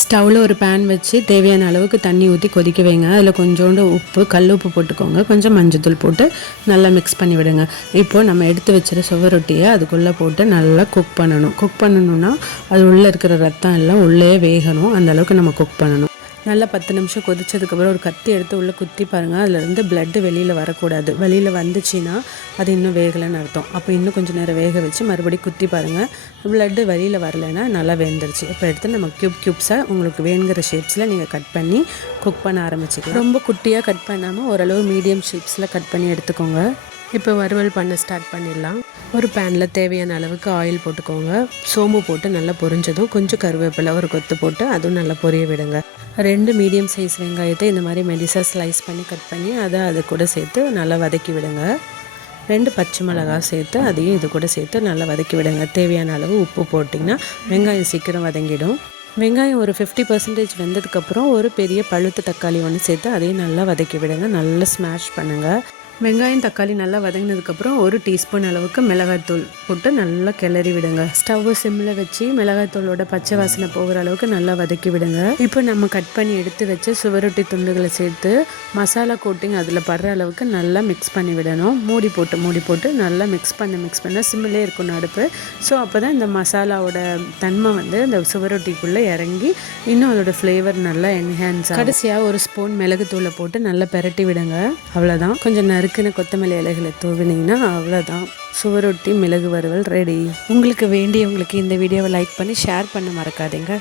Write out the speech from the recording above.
ஸ்டவ்வில் ஒரு பேன் வச்சு தேவையான அளவுக்கு தண்ணி ஊற்றி கொதிக்க வைங்க. அதில் கொஞ்சோண்டு உப்பு, கல் உப்பு போட்டுக்கோங்க. கொஞ்சம் மஞ்சத்தூள் போட்டு நல்லா மிக்ஸ் பண்ணி விடுங்க. இப்போது நம்ம எடுத்து வச்சுற சுவரொட்டியை அதுக்குள்ளே போட்டு நல்லா குக் பண்ணணும். குக் பண்ணணுன்னா அது உள்ளே இருக்கிற ரத்தம் எல்லாம் உள்ளே வேகணும். அந்த அளவுக்கு நம்ம குக் பண்ணணும். நல்லா 10 நிமிஷம் கொதிச்சதுக்கப்புறம் ஒரு கத்தி எடுத்து உள்ளே குத்தி பாருங்கள். அதுலேருந்து பிளட்டு வெளியில் வரக்கூடாது. வெளியில் வந்துச்சுன்னா அது இன்னும் வேகலைன்னு அர்த்தம். அப்போ இன்னும் கொஞ்சம் நேரம் வேக வச்சு மறுபடியும் குத்தி பாருங்கள். பிளட்டு வெளியில் வரலைன்னா நல்லா வெந்துருச்சு. இப்போ எடுத்து நம்ம க்யூப்ஸாக உங்களுக்கு வேணுங்கிற ஷேப்ஸில் நீங்கள் கட் பண்ணி குக் பண்ண ஆரம்பிச்சிக்கலாம். ரொம்ப குட்டியாக கட் பண்ணாமல் ஓரளவு மீடியம் ஷேப்ஸில் கட் பண்ணி எடுத்துக்கோங்க. இப்போ வறுவல் பண்ண ஸ்டார்ட் பண்ணிடலாம். ஒரு பேனில் தேவையான அளவுக்கு ஆயில் போட்டுக்கோங்க. சோம்பு போட்டு நல்லா பொரிஞ்சதும் கொஞ்சம் கருவேப்பிலை ஒரு கொத்து போட்டு அதுவும் நல்லா பொரிய விடுங்க. 2 மீடியம் சைஸ் வெங்காயத்தை இந்த மாதிரி மெலிசாக ஸ்லைஸ் பண்ணி கட் பண்ணி அதை அது கூட சேர்த்து நல்லா வதக்கி விடுங்க. 2 பச்சை மிளகாய் சேர்த்து அதையும் இது கூட சேர்த்து நல்லா வதக்கி விடுங்க. தேவையான அளவு உப்பு போட்டிங்கன்னா வெங்காயம் சீக்கிரம் வதங்கிடும். வெங்காயம் ஒரு 50% வெந்ததுக்கப்புறம் ஒரு பெரிய பழுத்த தக்காளி ஒன்று சேர்த்து அதையும் நல்லா வதக்கி விடுங்க. நல்லா ஸ்மாஷ் பண்ணுங்கள். வெங்காயம் தக்காளி நல்லா வதங்கினதுக்கப்புறம் 1 டீஸ்பூன் அளவுக்கு மிளகாய்த்தூள் போட்டு நல்லா கிளறி விடுங்க. ஸ்டவ்வை சிம்மில் வச்சு மிளகாய்த்தூளோட பச்சை வாசனை போகிற அளவுக்கு நல்லா வதக்கி விடுங்க. இப்போ நம்ம கட் பண்ணி எடுத்து வச்சு சுவரொட்டி துண்டுகளை சேர்த்து மசாலா கோட்டிங் அதில் படுற அளவுக்கு நல்லா மிக்ஸ் பண்ணி விடணும். மூடி போட்டு நல்லா மிக்ஸ் பண்ண சிம்மிலே இருக்கணும் அடுப்பு. ஸோ அப்போ தான் இந்த மசாலாவோட தன்மை வந்து இந்த சுவரொட்டிக்குள்ளே இறங்கி இன்னும் அதோட ஃப்ளேவர் நல்லா என்ஹான்ஸ் ஆகும். கடைசியாக 1 ஸ்பூன் மிளகுத்தூளை போட்டு நல்லா பெரட்டி விடுங்க. அவ்வளோதான். கொஞ்சம் நறுக்குன்னு கொத்தமல்லி இலைகளை தூவினீங்கன்னா அவ்வளோதான். சுவரொட்டி மிளகு வறுவல் ரெடி. உங்களுக்கு வேண்டியவங்களுக்கு இந்த வீடியோவை லைக் பண்ணி ஷேர் பண்ண மறக்காதீங்க.